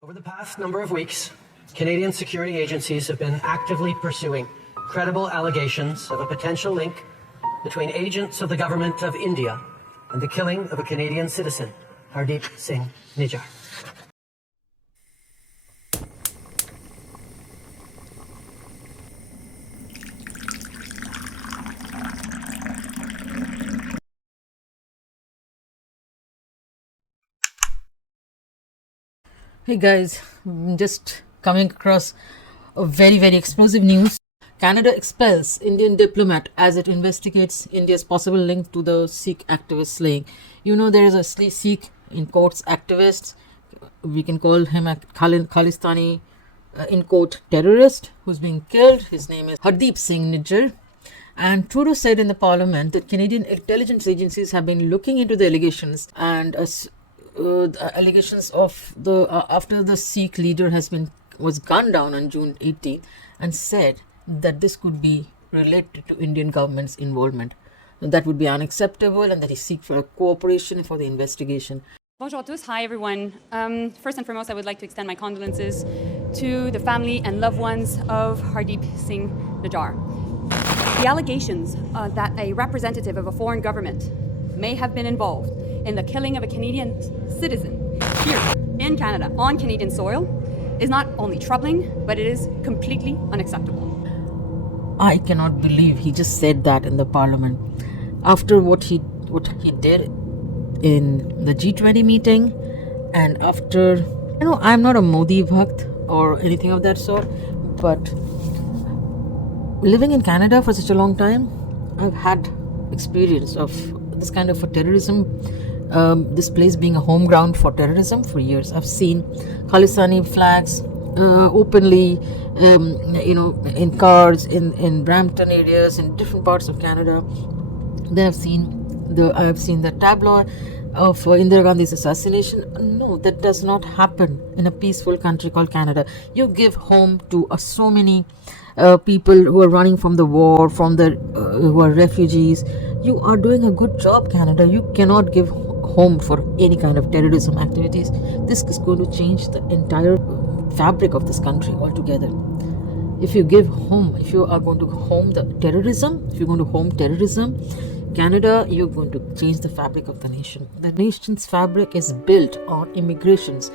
Over the past number of weeks, Canadian security agencies have been actively pursuing credible allegations of a potential link between agents of the government of India and the killing of a Canadian citizen, Hardeep Singh Nijjar. Hey guys, just coming across a very explosive news. Canada expels Indian diplomat as it investigates India's possible link to the Sikh activist slaying. You know, there is a Sikh in quotes activist. We can call him a Khalistani in quote terrorist who's being killed. His name is Hardeep Singh Nijjar. And Trudeau said in the parliament that Canadian intelligence agencies have been looking into the allegations and the allegations of the after the Sikh leader was gunned down on June 18th, and said that this could be related to Indian government's involvement. That would be unacceptable, and that he seek for a cooperation for the investigation. Bonjour à tous. Hi, everyone. First and foremost, I would like to extend my condolences to the family and loved ones of Hardeep Singh Nijjar. The allegations that a representative of a foreign government may have been involved in the killing of a Canadian citizen here in Canada on Canadian soil is not only troubling, but it is completely unacceptable. I cannot believe he just said that in the parliament after what he did in the G20 meeting, and after, I'm not a Modi bhakt or anything of that sort, but living in Canada for such a long time, I've had experience of this kind of a terrorism, this place being a home ground for terrorism for years. I've seen Khalistani flags openly, in cars, in Brampton areas, in different parts of Canada. Then I've seen the tableau of Indira Gandhi's assassination. No, that does not happen in a peaceful country called Canada. You give home to so many people who are running from the war, who are refugees. You are doing a good job, Canada. You cannot give home for any kind of terrorism activities. This is going to change the entire fabric of this country altogether. If you are going to home terrorism, Canada, you're going to change the fabric of the nation. The nation's fabric is built on immigrants,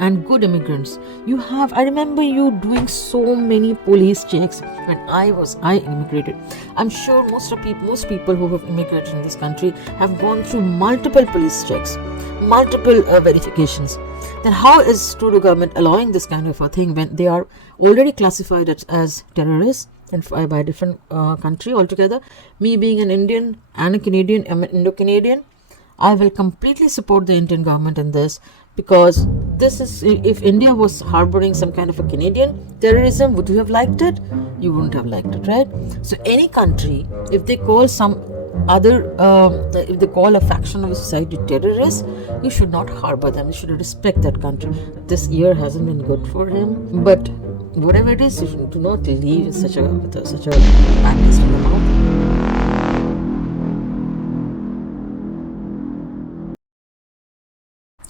and good immigrants. I remember you doing so many police checks when I immigrated. I'm sure most people who have immigrated in this country have gone through multiple police checks, multiple verifications. Then how is Trudeau government allowing this kind of a thing when they are already classified as terrorists and by a different country altogether? Me being an Indian and a Canadian, I'm an Indo-Canadian, I will completely support the Indian government in this, because this is, if India was harboring some kind of a Canadian terrorism, would you have liked it? You wouldn't have liked it, right? So any country, if they call if they call a faction of a society terrorists, you should not harbor them. You should respect that country. This year hasn't been good for him, but whatever it is, you do not leave such a bad taste in the mouth.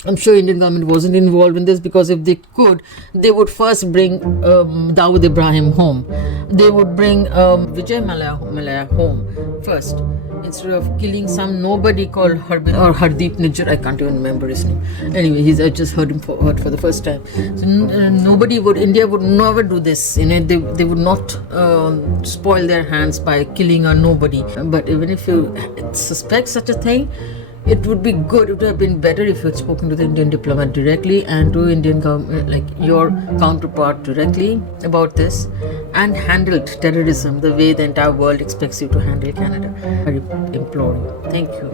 I'm sure Indian government wasn't involved in this, because if they could, they would first bring Dawood Ibrahim home. They would bring Vijay Mallya home first, instead of killing some nobody called Hardeep Nijjar. I can't even remember his name. Anyway, I just heard for the first time. So India would never do this. They would not spoil their hands by killing a nobody. But even if you suspect such a thing, it would be good. It would have been better if you had spoken to the Indian diplomat directly and to Indian government, like your counterpart, directly about this, and handled terrorism the way the entire world expects you to handle Canada. I implore you. Thank you.